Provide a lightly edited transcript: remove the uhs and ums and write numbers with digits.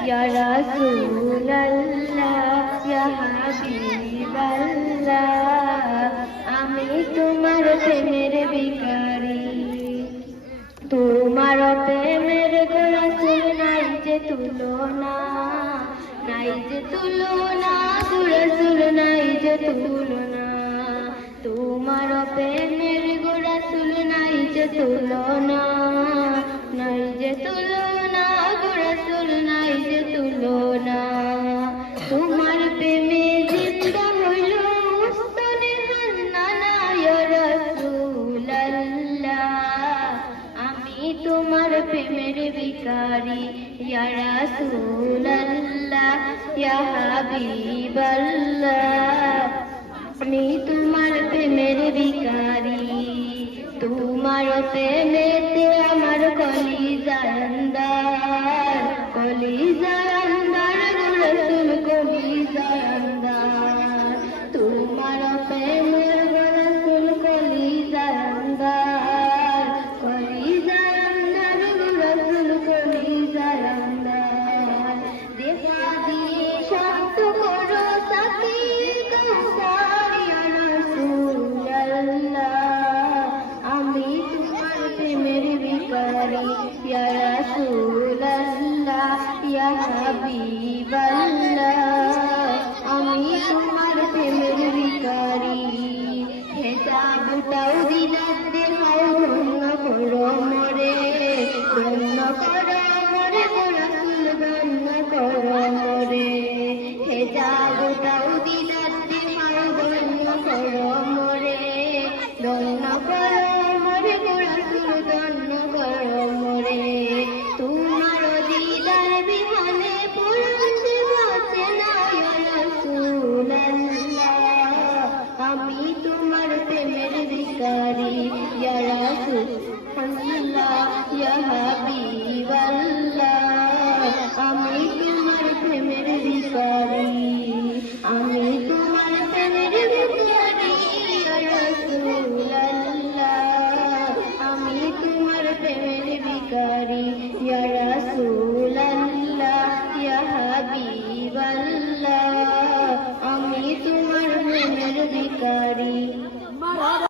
ইয়া রাসূলুল্লাহ ইয়া হাবিবাল্লাহ আমি তোমার প্রেমের ভিখারি তোমার প্রেমের রাসূল নাই যে তুলনা নাই যে তুলনা রাসূল নাই যে তুলনা তোমার প্রেমের রাসূল নাই যে তুলনা নাই যে তুলনা রাসূল নাই যে তুলনা তোমার প্রেমে জিন্দা হইল মুস্তনে হান্নানা ইয়া রাসূলুল্লাহ আমি তোমার প্রেমের ভিখারি ইয়া রাসূলুল্লাহ ইয়া হাবিবাল্লাহ আমি তোমার প্রেমের ভিখারি তোমার প্রেমেতে আমার কলিজা আন্দার রাসূল কলিজা আন্দার তোমার প্রেমের রাসূল কলিজা আন্দার রাসূল কলিজা আন্দার দেখা দিয়ে শান্ত করো সাথী কাউসার ইয়া রাসূলুল্লাহ আমি তোমার প্রেমের ভিখারি ইয়া রাসূলুল্লাহ ইয়া হাবিবাল্লাহ আমি তোমার প্রেমের ভিখারি হেজাবটাও দিলাতে হাও ধন্য করো মরে ধন্য করো মরে রাসূল ধন্য করো মরে হেজাবটাও দিলাতে হাও ধন্য করো মরে ধন্য করো মরে রাসূল ধন্য করো মরে তোমার দিদার বিহানে পুরুষে বাঁচে না ইয়া রাসূলুল্লাহ আমি তোমার প্রেমের ভিখারি ইয়া রাসূলুল্লাহ ইয়া হাবিবাল্লাহ আমি তোমার প্রেমের ভিখারি আমি তোমার প্রেমের ভিখারি ইয়া রাসূলুল্লাহ আমি তোমার প্রেমের ভিখারি ইয়া